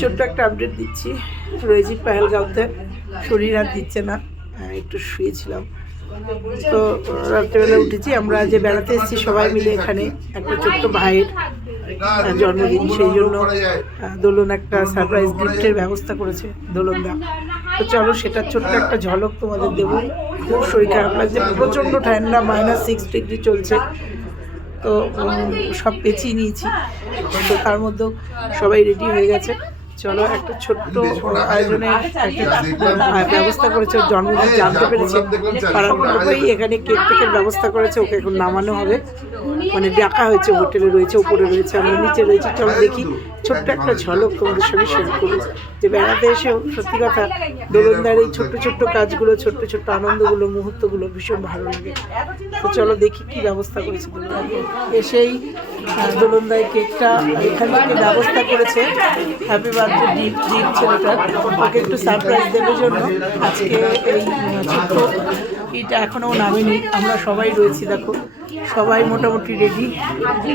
ছোট্ট একটা আপডেট দিচ্ছি। রয়েছি পেহেলগাঁওতে শরীর আর দিচ্ছে না। হ্যাঁ, একটু শুয়েছিলাম। তো রাত্রেবেলা উঠেছি আমরা যে বেড়াতে এসেছি সবাই মিলে এখানে একটা ছোট্ট ভাইয়ের জন্মদিন সেই জন্য দোলন একটা সারপ্রাইজ গিফটের ব্যবস্থা করেছে দোলনদা। তো চলো সেটা ছোট্ট একটা ঝলক তোমাদের দেবো। খুব শরীর খারাপ লাগছে প্রচণ্ড ঠান্ডা মাইনাস সিক্স ডিগ্রি চলছে। তো সব পেঁচিয়ে নিয়েছি। তো তার মধ্যেও সবাই রেডি হয়ে গেছে। চলো একটা ছোট্ট আয়োজনের একটা ব্যবস্থা করেছে জন্মদিন জানতে পেরেছে। পাড়ার লোকই এখানে কেক টেকের ব্যবস্থা করেছে ওকে এখন নামানো হবে। মানে ডাকা হয়েছে হোটেলে রয়েছে উপরে রয়েছে আমরা নিচে রয়েছে চলো দেখি। ছোট্ট একটা ঝলক তোমাদের সঙ্গে শেয়ার করব। যে বেড়াতে এসেও সত্যি কথা দোলনদার এই ছোট্ট ছোট্ট কাজগুলো ছোট্ট ছোট্ট আনন্দগুলো মুহূর্তগুলো ভীষণ ভালো লাগে। তো চলো দেখি কি ব্যবস্থা করেছে এসেই আহ, দোলনদাই কেকটা এখান থেকে ব্যবস্থা করেছে। হ্যাপি বার্থডে ডিপ ডিপ ছেলেটার ওকে একটু সারপ্রাইজ দেওয়ার জন্য। আজকে এই ছোট্ট এটা এখনও নামেনি। আমরা সবাই রয়েছি দেখো। সবাই মোটামুটি রেডি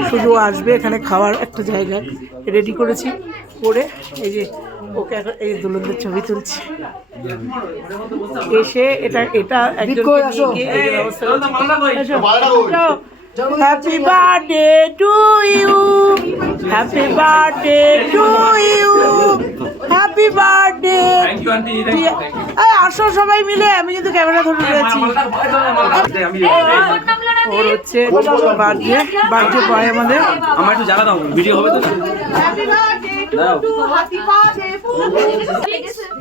শুধু আসবে এখানে খাওয়ার একটা জায়গায় রেডি করেছি। করে এই যে ওকে এখন এই দুলনদের ছবি তুলছি। এসে এটা এটা happy birthday to you happy birthday to you happy birthday আসো। সবাই মিলে। আমি কিন্তু ক্যামেরা ধরে রয়েছি ওর হচ্ছে বার্থডে বার্থডে বয় আমাদের। আমার একটু জানা দাও ভিডিও হবে তো?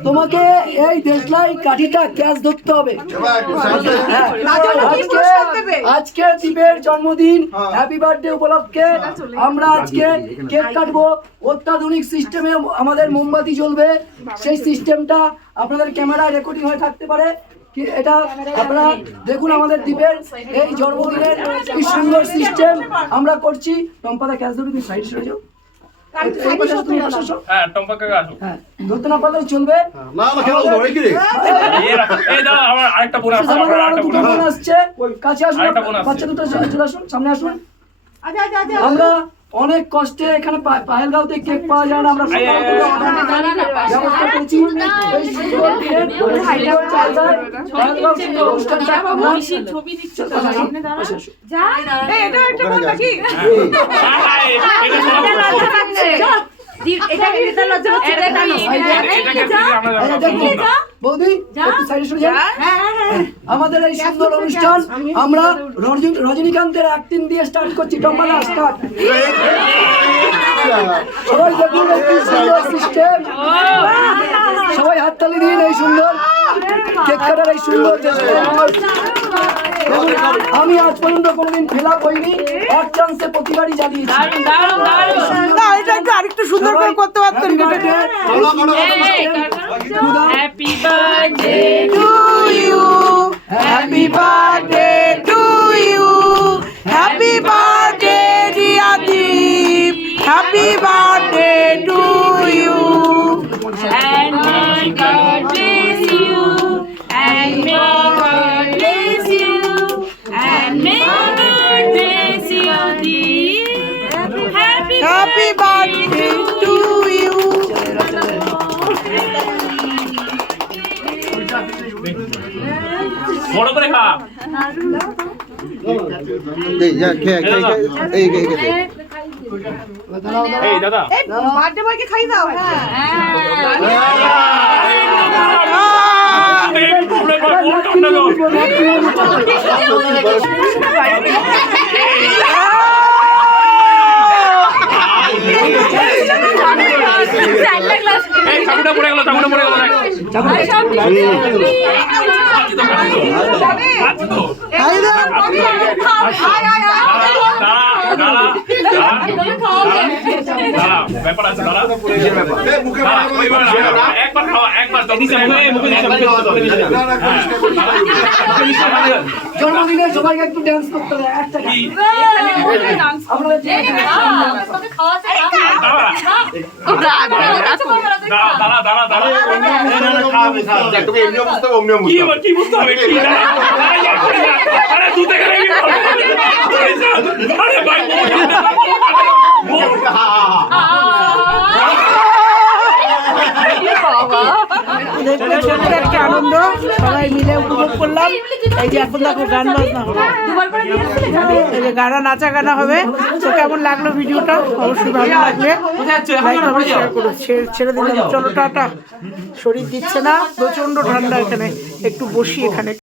তোমাকে এই দেশলাই কাঠিটা ক্যাচ ধরতে হবে। হ্যাঁ, আজকে আজকে দীপের জন্মদিন। হ্যাপি বার্থডে উপলক্ষে আমরা আজকে কেক কাটবো। অত্যাধুনিক সিস্টেমে আমাদের মোমবাতি জ্বলবে। সেই সিস্টেমটা আপনাদের ক্যামেরায় রেকর্ডিং হয়ে থাকতে পারে। কি এটা আপনারা দেখুন আমাদের দ্বীপের এই জন্মদিনের কি সুন্দর সিস্টেম আমরা করছি। টম্পাদা ক্যাচ ধরবে তুমি সাইড সরে যাও। হ্যাঁ হ্যাঁ ধরতে না চলবে। কাছে আসুন আরেকটা বোন আসছে। বাচ্চা দুটো চলে চলে আসুন সামনে আসুন। আমরা অনেক কষ্টে এখানে পা- পাহেলগাঁওতে কেক পাওয়া যায় না আমরা থেকে ব্যবস্থা করছি সুন্দর দিনে সুন্দর হ্যাঁ, এটা বৌদি একটু সাইডে সরে যান। আমাদের এই সুন্দর অনুষ্ঠান আমরা রজনী- রজনীকান্তের একদিন দিয়ে স্টার্ট করছি টম্বালা স্টার্ট সবাই দেখুন সুন্দর সিস্টেম সবাই হাততালি দিন এই সুন্দর কেক কাটার এই সুন্দর আমি আজ পর্যন্ত কোনোদিন ফেলা হইনি এক চান্সে প্রতিবারই জানিয়েছি। আরেকটু সুন্দর করে করতে পারতেন Happy birthday. Happy birthday. Happy birthday to you বড় করে খা এই যা খেয়ে খেয়ে এই এই এই এই বার্থডে বয়কে খাই দাও হ্যাঁ এই প্রবলেম হয় কোন কামনা দাও এই চাকুটা পড়ে গেল চাকুটা পড়ে গেল জন্মদিনে সবাইকে একটু ডান্স করতে হবে একটা। দাঁড়া কি কি বুঝতে হবে কি আরে তুই থেকে আরে ভাই হা হা হা দেখতে ছোটদের একটা আনন্দ সবাই মিলে উপভোগ করলাম। এই যে এখন দেখো গান বাজনা হবে এই যে গানা নাচা গানা হবে। তো কেমন লাগল ভিডিওটা? অবশ্যই ভালো লাগবে। ছেড়ে দিলাম। চলো টাটা। শরীর দিচ্ছে না প্রচণ্ড ঠান্ডা এখানে। একটু বসি এখানে।